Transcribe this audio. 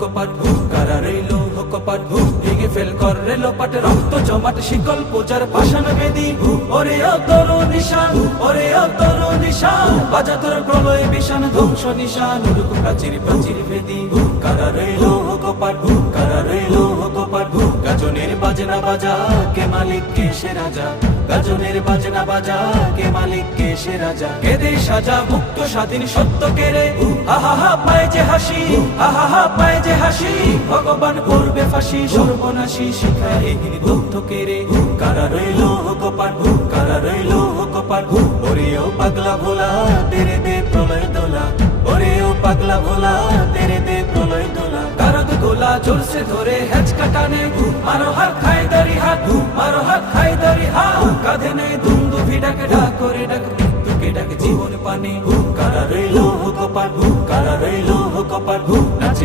কপাট কারা রইল কপাট ভেঙে ফেল কর রেল পাট রক্ত জমাট শিকল পূজার পাষাণ বেদি ওরে অতর নিশান ওরে অতর নিশান বাজা তোর প্রলয় বিশান ধ্বংস নিশান উড়ুক প্রাচীর প্রাচীর ভেদি কারা রইল কপাট কারা রইল কপাট গাজনের বাজনা বাজা কে মালিক কে সে রাজা গাজনের বাজনা বাজা কে মালিক কে সে রাজা কেদে সাজা মুক্ত স্বাধীন সত্য কেড়ে আহা পায় যে হাসি আহা পায় যে হাসি ভগবান করবে ফাঁসি সর্বনাশী শিখায় এগিয়ে দগ্ধ কেড়ে কারা রইল কপাট কারা রইল কপাট ওরেও পাগলা ভোলা তেরে দে প্রলয় দোলা ওরেও পাগলা ভোলা তেরে দে প্রলয় দোলা কারদ গোলা জোরসে ধরে হেঁচ কাটানে মারো হাত খায় দারি হাত মারো হাত খায় দারি হাত কাঁধে নেই দুন্দু ভিড়াকে ডাক করে ডাক মৃত্যুকে ডাক জীবন পানে কারা রইল কপাট কারা রইল কপাট নাচে